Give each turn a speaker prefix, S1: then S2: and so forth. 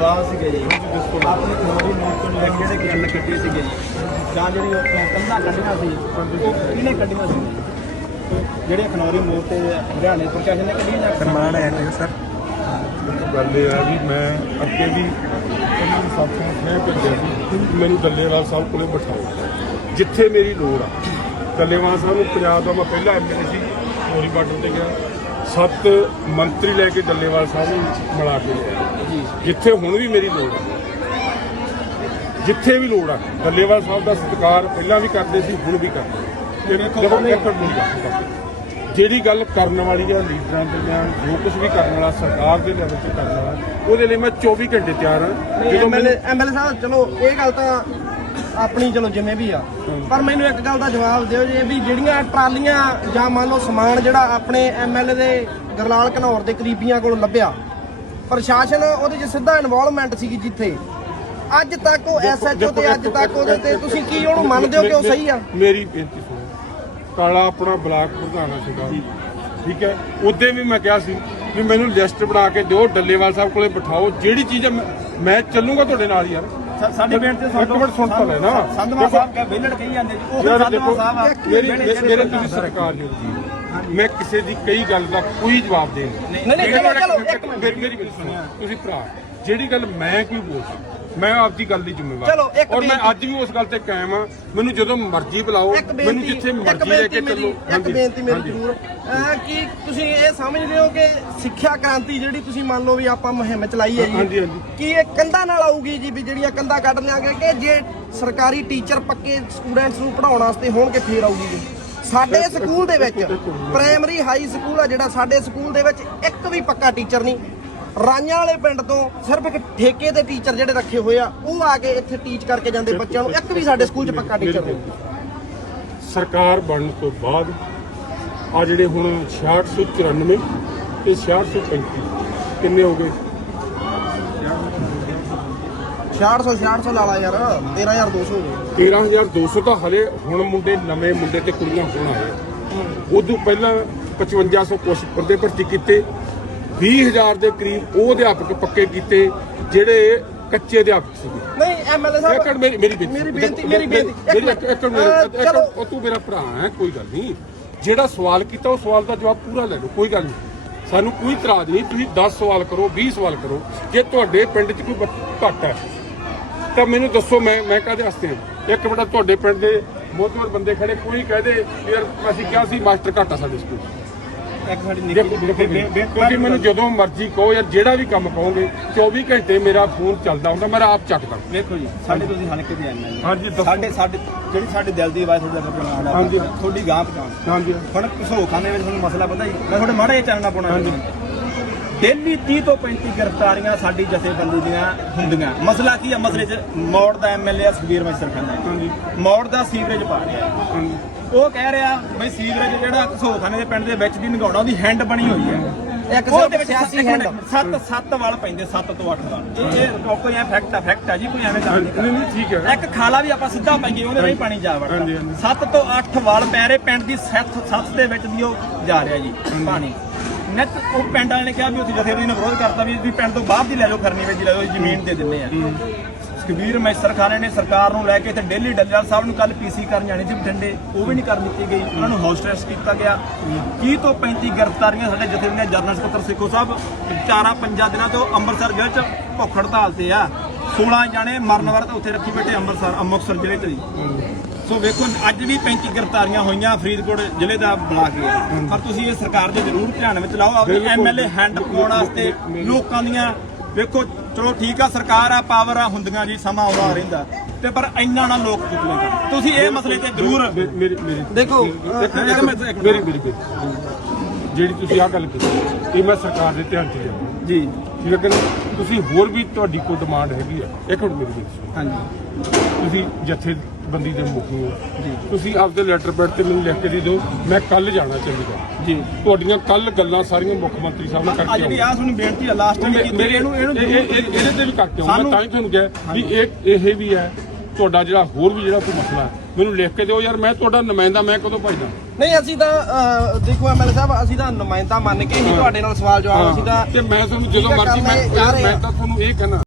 S1: ਸਵਾਲ ਸੀਗੇ ਜੀ ਆਪਣੀ ਮੌਤ ਤੋਂ ਲੈ ਕੇ ਜਿਹੜੇ ਗੱਲ ਕੱਢੀ ਸੀਗੇ ਜੀ। ਜਾਂ ਜਿਹੜੀ ਉਹ ਕੰਧਾਂ ਕੱਢੀਆਂ ਸੀ ਉਹ ਕਿਹਨੇ ਕੱਢੀਆਂ ਸੀ? ਜਿਹੜੇ ਖਨੌਰੀ ਮੌਤ ਤੇ ਹਰਿਆਣੇ ਪ੍ਰਸ਼ਾਸਨ ਨੇ ਕੱਢੀਆਂ ਜਾਂ
S2: ਫਰਮਾਨ ਹੈ ਤੇ ਸਰ।
S3: ਗੱਲ ਇਹ ਆ ਵੀ ਮੈਂ ਅੱਗੇ ਵੀ ਉਹਨਾਂ ਨੂੰ ਸਾਥੀਆਂ ਨੂੰ ਮੈਂ ਭੇਜਿਆ ਸੀ ਕਿ ਮੈਨੂੰ ਡੱਲੇਵਾਲ ਸਾਹਿਬ ਕੋਲੇ ਬਿਠਾਓ। ਜਿੱਥੇ ਮੇਰੀ ਲੋੜ ਆ। ਡੱਲੇਵਾਲ ਸਾਹਿਬ ਨੂੰ ਪੰਜਾਬ ਦਾ ਮੈਂ ਪਹਿਲਾ ਐਮਐਲਏ ਸੀ ਹੋਰੀ ਬਾਰਡਰ ਤੇ ਗਿਆ। ਸੱਤ ਮੰਤਰੀ ਲੈ ਕੇ ਡੱਲੇਵਾਲ ਸਾਹਿਬ ਨੂੰ ਮਿਲਾ ਕੇ ਲਿਆ ਜਿੱਥੇ ਹੁਣ ਵੀ ਮੇਰੀ ਲੋੜ ਆ ਜਿੱਥੇ ਵੀ ਲੋੜ ਆ ਡੱਲੇਵਾਲ ਸਾਹਿਬ ਦਾ ਸਤਿਕਾਰ ਪਹਿਲਾਂ ਵੀ ਕਰਦੇ ਸੀ ਹੁਣ ਵੀ ਕਰਦੇ ਜਿਹੜੇ ਗੱਲ ਕਰਨ ਵਾਲੀ ਹੈ ਲੀਡਰਾਂ ਦੇ ਬਿਆਨ ਜੋ ਕੁਝ ਵੀ ਕਰਨ ਵਾਲਾ ਸਰਕਾਰ ਦੇ ਲੈਵਲ ਤੇ ਕਰਨ ਵਾਲਾ ਉਹਦੇ ਲਈ ਮੈਂ 24 ਘੰਟੇ ਤਿਆਰ ਹਾਂ।
S4: ਐਮਐਲਏ ਐਮਐਲਏ ਸਾਹਿਬ ਚਲੋ ਇਹ ਗੱਲ ਤਾਂ ਆਪਣੀ ਚਲੋ ਜਿਵੇਂ ਵੀ ਆ। ਪਰ ਮੈਨੂੰ ਇੱਕ ਗੱਲ ਦਾ ਜਵਾਬ ਦਿਓ ਜੇ ਵੀ ਜਿਹੜੀਆਂ ਟਰਾਲੀਆਂ ਜਾਂ ਮੰਨ ਲਓ ਸਮਾਨ ਜਿਹੜਾ ਆਪਣੇ ਐਮਐਲਏ ਦੇ ਗਰਲਾਲ ਘਨੌਰ ਦੇ ਕਰੀਬੀਆਂ ਕੋਲ ਲੱਭਿਆ ਪ੍ਰਸ਼ਾਸਨ ਉਹਦੇ 'ਚ ਸਿੱਧਾ ਇਨਵੋਲਵਮੈਂਟ ਸੀਗੀ ਜਿੱਥੇ। ਅੱਜ ਤੱਕ ਉਹ ਐਸਐਚਓ ਤੇ ਅੱਜ ਤੱਕ ਉਹਦੇ ਤੇ ਤੁਸੀਂ ਕੀ ਉਹਨੂੰ ਮੰਨਦੇ ਹੋ ਕਿ ਉਹ ਸਹੀ ਆ?
S3: ਮੇਰੀ ਬੇਨਤੀ ਸੁਣੋ। ਕਾਲਾ ਆਪਣਾ ਬਲਾਕ ਪ੍ਰਧਾਨ ਸੀਗਾ। ਠੀਕ ਹੈ? ਉਹਦੇ ਵੀ ਮੈਂ ਕਿਹਾ ਸੀ ਵੀ ਮੈਨੂੰ ਲਿਸਟ ਬਣਾ ਕੇ ਦਿਓ ਡੱਲੇਵਾਲ ਸਾਹਿਬ ਕੋਲੇ ਬਿਠਾਓ ਜਿਹੜੀ ਚੀਜ਼ ਮੈਂ- ਮੈਂ ਚੱਲੂਗਾ ਤੁਹਾਡੇ ਨਾਲ ਯਾਰ।
S1: ਸਾਡੀ ਬੇਨਤੀ ਸੁਣ
S3: ਇੱਕ ਮਿੰਟ ਸੁਣ ਤਾਂ ਲੈ ਨਾ
S1: ਸੰਧਵਾ ਸਾਹਿਬ ਕਹ ਵਿਹਲੜ ਕਹੀ ਜਾਂਦੇ ਜੀ। ਉਹ
S3: ਯਾਰ
S1: ਸੰਧਵਾ
S3: ਦੇਖੋ
S1: ਸਾਹਿਬ ਆ।
S3: ਮੇਰੀ ਮੇਰੇ ਤੁਸੀਂ ਸਰਕਾਰ ਜੀ ਮੈਂ ਕਿਸੇ ਦੀ ਕਈ ਗੱਲ ਦਾ ਕੋਈ ਜਵਾਬ ਦੇ
S4: ਨਹੀਂ, ਨਹੀਂ, ਚਲੋ, ਚਲੋ, ਇੱਕ ਮਿੰਟ।
S3: ਮੇਰੀ ਮੇਰੀ ਗੱਲ ਸੁਣੋ। ਤੁਸੀਂ ਭਰਾ ਜਿਹੜੀ ਗੱਲ ਮੈਂ ਕੋਈ ਬੋਲਦਾ ਮੈਂ ਆਪਦੀ ਗੱਲ ਦੀ ਜ਼ਿੰਮੇਵਾਰ
S4: ਚਲੋ, ਇੱਕ
S3: ਔਰ ਮੈਂ ਅੱਜ ਵੀ ਉਸ ਗੱਲ ਤੇ ਕਾਇਮ ਆ ਮੈਨੂੰ ਜਦੋਂ ਮਰਜ਼ੀ ਬੁਲਾਓ ਮੈਨੂੰ ਜਿੱਥੇ ਮਰਜ਼ੀ ਲੈ ਕੇ ਚੱਲੋ।
S4: ਇੱਕ ਬੇਨਤੀ ਮੇਰੀ ਜ਼ਰੂਰ। ਕਿ ਤੁਸੀਂ ਇਹ ਸਮਝਦੇ ਹੋ ਕਿ ਸਿੱਖਿਆ ਕ੍ਰਾਂਤੀ ਜਿਹੜੀ ਤੁਸੀਂ ਮੰਨ ਲਓ ਵੀ ਆਪਾਂ ਮੁਹਿੰਮ ਚਲਾਈ ਹੈ ਜੀ। ਕੀ ਇਹ ਕੰਧਾਂ ਨਾਲ ਆਊਗੀ ਜੀ ਵੀ ਜਿਹੜੀਆਂ ਕੰਧਾਂ ਕੱਢ ਲਿਆਂਗੇ ਕਿ ਜੇ ਸਰਕਾਰੀ ਟੀਚਰ ਪੱਕੇ ਸਟੂਡੈਂਟਸ ਨੂੰ ਪੜਾਉਣ ਵਾਸਤੇ ਹੋਣਗੇ ਫੇਰ ਆਊਗੀ ਜੀ? ਸਾਡੇ ਸਕੂਲ ਦੇ ਵਿੱਚ ਪ੍ਰਾਇਮਰੀ ਹਾਈ ਸਕੂਲ ਆ ਜਿਹੜਾ ਸਾਡੇ ਸਕੂਲ ਦੇ ਵਿੱਚ ਇੱਕ ਵੀ ਪੱਕਾ ਟੀਚਰ ਨਹੀਂ। ਰਾਈਆਂ ਵਾਲੇ ਪਿੰਡ ਤੋਂ ਸਿਰਫ ਇੱਕ ਠੇਕੇ ਦੇ ਟੀਚਰ ਜਿਹੜੇ ਰੱਖੇ ਹੋਏ ਆ, ਉਹ ਆ ਕੇ ਇੱਥੇ ਟੀਚ ਕਰਕੇ ਜਾਂਦੇ ਬੱਚਿਆਂ ਨੂੰ। ਇੱਕ ਵੀ ਸਾਡੇ ਸਕੂਲ 'ਚ ਪੱਕਾ ਟੀਚਰ ਨਹੀਂ।
S3: ਸਰਕਾਰ ਬਣਨ ਤੋਂ ਬਾਅਦ ਆ ਜਿਹੜੇ ਹੁਣ 6694 ਤੇ 6635 ਕਿੰਨੇ ਹੋ ਗਏ?
S4: 6600 6600 ਲਾ ਲਾ ਯਾਰ 13200 ਹੋ ਗਏ।
S3: 13200 ਤਾਂ ਹਲੇ ਹੁਣ ਮੁੰਡੇ ਨਵੇਂ ਮੁੰਡੇ ਤੇ ਕੁੜੀਆਂ ਹੋਣ ਆਏ ਉਦੋਂ ਪਹਿਲਾਂ 5500 ਕੁਛ ਬੰਦੇ ਭਰਤੀ ਕੀਤੇ 20000 ਦੇ ਕਰੀਬ ਉਹ ਅਧਿਆਪਕ ਪੱਕੇ ਕੀਤੇ ਜਿਹੜੇ ਕੱਚੇ ਅਧਿਆਪਕ ਸੀਗੇ।
S4: ਨਹੀਂ ਐਮਐਲਏ
S3: ਇੱਕ
S4: ਸਾਹਿਬ
S3: ਮਿੰਟ ਮੇਰੀ ਮੇਰੀ ਬੇਨਤੀ
S4: ਮੇਰੀ ਬੇਨਤੀ ਮੇਰੀ
S3: ਇੱਕ ਇੱਕ ਇੱਕ- ਉਹ ਤੂੰ ਮੇਰਾ ਭਰਾ ਹੈ ਕੋਈ ਗੱਲ ਨਹੀਂ। ਜਿਹੜਾ ਸਵਾਲ ਕੀਤਾ ਉਹ ਸਵਾਲ ਦਾ ਜਵਾਬ ਪੂਰਾ ਲੈ ਲਓ ਕੋਈ ਗੱਲ ਨਹੀਂ। ਸਾਨੂੰ ਕੋਈ ਇਤਰਾਜ਼ ਨਹੀਂ ਤੁਸੀਂ 10 ਸਵਾਲ ਕਰੋ 20 ਸਵਾਲ ਕਰੋ। ਜੇ ਤੁਹਾਡੇ ਪਿੰਡ 'ਚ ਕੋਈ ਘੱਟ ਹੈ ਤਾਂ ਮੈਨੂੰ ਦੱਸੋ ਮੈਂ ਮੈਂ ਕਾਹਦੇ ਵਾਸਤੇ ਇੱਕ ਮਿੰਟ ਤੁਹਾਡੇ ਪਿੰਡ ਦੇ ਮੋਤਵਰ ਬੰਦੇ ਖੜੇ ਕੋਈ ਕਹਦੇ ਯਾਰ ਅਸੀਂ ਕਿਹਾ ਸੀ ਮਾਸਟਰ ਘੱਟ ਸਾਡੇ ਸਕੂਲ।
S1: ਇੱਕ ਸਾਡੀ ਨਿੱਕੀ
S3: ਮੈਨੂੰ ਜਦੋਂ ਮਰਜ਼ੀ ਕਹੋ ਯਾਰ ਜਿਹੜਾ ਵੀ ਕੰਮ ਕਹੋਗੇ 24 ਘੰਟੇ ਮੇਰਾ ਫੋਨ ਚੱਲਦਾ ਹੁੰਦਾ ਮੈਂ ਆਪ ਚੱਕਦਾ
S1: ਵੇਖੋ ਜੀ ਸਾਡੇ ਤੁਸੀਂ ਹਲਕੇ ਦੇ ਐਮਐਲਏ
S3: ਹਾਂਜੀ।
S1: ਸਾਡੇ ਸਾਡੇ ਜਿਹੜੀ ਸਾਡੇ ਦਿਲ ਦੀ ਆਵਾਜ਼ ਤੁਹਾਡੇ ਤੱਕ ਪਹੁੰਚਾਉਣਾ
S3: ਹਾਂਜੀ।
S1: ਤੁਹਾਡੀ ਗਾਂ ਪਹੁੰਚਾਉਣ
S3: ਹਾਂਜੀ।
S1: ਹੁਣ ਘਸੋਖਾਨੇ ਵਿੱਚ ਤੁਹਾਨੂੰ ਮਸਲਾ ਪਤਾ ਹੀ ਮੈਂ ਤੁਹਾਡੇ ਮਾੜਾ ਜਿਹਾ ਚਾਨਣਾ ਪਾਉਣਾ ਦਿੱਲੀ 30 ਤੋਂ 35 ਗ੍ਰਿਫਤਾਰੀਆਂ ਸਾਡੀ ਜਥੇਬੰਦੀ ਦੀਆਂ ਹੁੰਦੀਆਂ। ਮਸਲਾ ਕੀ ਹੈ ਮਸਲੇ 'ਚ ਮੌੜ ਦਾ ਐਮਐਲਏ ਆ ਸੁਖਬੀਰ ਮੈਸਰ ਖਾਨਾ
S3: ਹਾਂਜੀ।
S1: ਮੌੜ ਦਾ ਸੀਵਰੇਜ ਪਾ ਰਿਹਾ। ਉਹ ਕਹਿ ਰਿਹਾ ਬਈ ਸੀਵਰੇਜ ਜਿਹੜਾ ਘਸੋਖਾਨੇ ਦੇ ਪਿੰਡ ਦੇ ਵਿੱਚ ਦੀ ਨਗਾਉਣਾ ਉਹਦੀ ਹੈਂਡ ਬਣੀ ਹੋਈ ਹੈ।
S4: ਇੱਕ
S1: ਉਹਦੇ ਵਿੱਚ
S4: ਸਿਆਸੀ ਹੈਂਡ
S1: ਸੱਤ ਸੱਤ ਵਾਲ ਪੈਂਦੇ 7 ਤੋਂ 8 ਵਾਲ। ਇਹ ਇਹ ਕੋਈ ਐ ਫੈਕਟ ਆ ਫੈਕਟ ਆ ਜੀ ਕੋਈ ਐਵੇਂ ਗੱਲ
S3: ਨਹੀਂ
S1: ਨਹੀਂ
S3: ਠੀਕ ਹੈ।
S1: ਇੱਕ ਖਾਲਾ ਵੀ ਆਪਾਂ ਸਿੱਧਾ ਪਾਈਏ ਉਹਦੇ ਵਿੱਚ ਪਾਣੀ ਜਾ ਵੜਦਾ। 7 ਤੋਂ 8 ਵਾਲ ਪੈਰੇ ਪਿੰਡ ਦੀ ਸੱਤ ਸੱਤ ਦੇ ਵਿੱਚ ਦੀ ਉਹ ਜਾ ਰਿਹਾ ਜੀ ਪਾਣੀ। ਨੈਟ ਉਹ ਪਿੰਡ ਵਾਲੇ ਨੇ ਕਿਹਾ ਵੀ ਉੱਥੇ ਜਥੇਬੰਦੀ ਨੇ ਵਿਰੋਧ ਕਰਤਾ ਵੀ ਵੀ ਪਿੰਡ ਤੋਂ ਬਾਹਰ ਦੀ ਲੈ ਲਓ ਖਰਨੀ ਵਿੱਚ, ਲੈ ਲਓ ਜ਼ਮੀਨ ਦੇ ਦਿੰਨੇ ਆ। ਸੁਖਬੀਰ ਮੈਸਰ ਖਾਨੇ ਨੇ ਸਰਕਾਰ ਨੂੰ ਲੈ ਕੇ ਇੱਥੇ ਦਿੱਲੀ ਡੱਲੇਵਾਲ ਸਾਹਿਬ ਨੂੰ ਕੱਲ ਪੀਸੀ ਕਰਨ ਜਾਣੇ ਸੀ, ਬਠਿੰਡੇ, ਉਹ ਵੀ ਨਹੀਂ ਕਰਨ ਦਿੱਤੀ ਗਈ। ਉਹਨਾਂ ਨੂੰ ਹਾਊਸ ਅਰੈਸਟ ਕੀਤਾ ਗਿਆ। 30 ਤੋਂ 35 ਗ੍ਰਿਫਤਾਰੀਆਂ ਸਾਡੇ ਜਥੇਬੰਦੀਆਂ ਜਨਰਲ ਸਕੱਤਰ ਸਿੱਖੋ ਸਾਹਿਬ, ਚਾਰਾਂ ਪੰਜਾਂ ਦਿਨਾਂ ਤੋਂ ਅੰਮ੍ਰਿਤਸਰ ਜੇਲ੍ਹ 'ਚ ਭੁੱਖ ਹੜਤਾਲ ਤੇ ਆ। 16 ਜਾਣੇ ਮਰਨ ਵਰਤ ਉੱਥੇ ਰੱਖੀ ਬੈਠੇ ਅੰਮ੍ਰਿਤਸਰ ਅੰਮ੍ਰਿਤਸਰ ਜ਼ਿਲ੍ਹੇ 'ਚ ਸੋ ਵੇਖੋ ਅੱਜ ਵੀ 35 ਗ੍ਰਿਫਤਾਰੀਆਂ ਹੋਈਆਂ ਫਰੀਦਕੋਟ ਜ਼ਿਲ੍ਹੇ ਦਾ ਬਲਾਕ ਹੈ ਪਰ ਤੁਸੀਂ ਇਹ ਸਰਕਾਰ ਦੇ ਜ਼ਰੂਰ ਧਿਆਨ ਵਿੱਚ ਲਾਓ ਆਪਣੇ। ਐਮਐਲਏ ਹੈਂਡ ਪਾਉਣ ਵਾਸਤੇ ਲੋਕਾਂ ਦੀਆਂ ਵੇਖੋ ਚਲੋ ਠੀਕ ਆ ਸਰਕਾਰ ਆ ਪਾਵਰ ਆ ਹੁੰਦੀਆਂ ਜੀ ਸਮਾਂ ਆਉਂਦਾ ਰਹਿੰਦਾ। ਤੇ ਪਰ ਇੰਨਾ ਨਾ ਲੋਕ ਕਰਨ ਤੁਸੀਂ ਇਹ ਮਸਲੇ ਤੇ ਜ਼ਰੂਰ
S4: ਦੇਖੋ
S3: ਮੇਰੀ ਮੇਰੀ। ਜਿਹੜੀ ਤੁਸੀਂ ਆਹ ਗੱਲ ਕੀਤੀ ਇਹ ਮੈਂ ਸਰਕਾਰ ਦੇ ਧਿਆਨ 'ਚ
S1: ਜੀ।
S3: ਹੈ ਨਹੀਂ? ਤੁਸੀਂ ਹੋਰ ਵੀ ਤੁਹਾਡੀ ਕੋਈ ਡਿਮਾਂਡ ਹੈਗੀ ਆ ਇੱਕ ਮਿੰਟ ਮੇਰੀ ਸੁਣੋ।
S1: ਹਾਂਜੀ
S3: ਤੁਸੀਂ ਜਥੇਬੰਦੀ ਦੇ ਮੁਖੀ ਹੋ ਤੁਸੀਂ ਆਪਦੇ ਲੈਟਰ ਪੈਡ ਤੇ ਮੈਨੂੰ ਲਿਖ ਕੇ ਦੇ ਦਿਓ ਮੈਂ ਕੱਲ ਜਾਣਾ ਚੰਡੀਗੜ੍ਹ
S1: ਜੀ
S3: ਤੁਹਾਡੀਆਂ ਕੱਲ ਗੱਲਾਂ ਸਾਰੀਆਂ ਮੁੱਖ ਮੰਤਰੀ ਸਾਹਿਬ ਨਾਲ ਕਰਕੇ
S1: ਜਿਹੜੀ
S3: ਆਊਂਗਾ।
S1: ਆ ਤੁਹਾਨੂੰ ਬੇਨਤੀ ਆ ਲਾਸਟ ਟਾਈਮ ਕੀਤੀ
S3: ਮੇਰੇ
S1: ਇਹਨੂੰ ਇਹਨੂੰ
S3: ਇਹ- ਇਹ- ਇਹ- ਇਹਦੇ ਤੇ ਵੀ ਕਰਕੇ ਆਉਂਗਾ ਤਾਂ ਹੀ ਤੁਹਾਨੂੰ ਕਿਹਾ ਵੀ ਇਹ ਇਹ ਵੀ ਹੈ ਤੁਹਾਡਾ ਜਿਹੜਾ ਹੋਰ ਵੀ ਜਿਹੜਾ ਕੋਈ ਮਸਲਾ ਹੈ ਮੈਨੂੰ ਲਿਖ ਕੇ ਦਿਓ ਯਾਰ ਮੈਂ ਤੁਹਾਡਾ ਨੁਮਾਇੰਦਾ ਮੈਂ ਕਦੋਂ ਭਜਦਾ?
S4: ਨਹੀਂ ਅਸੀਂ ਤਾਂ ਅਹ, ਦੇਖੋ ਐਮਐਲਏ ਸਾਹਿਬ ਅਸੀਂ ਤਾਂ ਨੁਮਾਇੰਦਾ ਮੰਨ ਕੇ ਹੀ ਤੁਹਾਡੇ ਨਾਲ ਸਵਾਲ ਜਵਾਬ ਅਸੀਂ ਤਾਂ
S3: ਤੇ ਮੈਂ ਤੁਹਾਨੂੰ ਜਦੋਂ
S4: ਠੀਕ ਹੈ,
S3: ਮਰਜ਼ੀ ਮੈਂ। ਤਾਂ ਤੁਹਾਨੂੰ ਇਹ ਕਹਿਣਾ।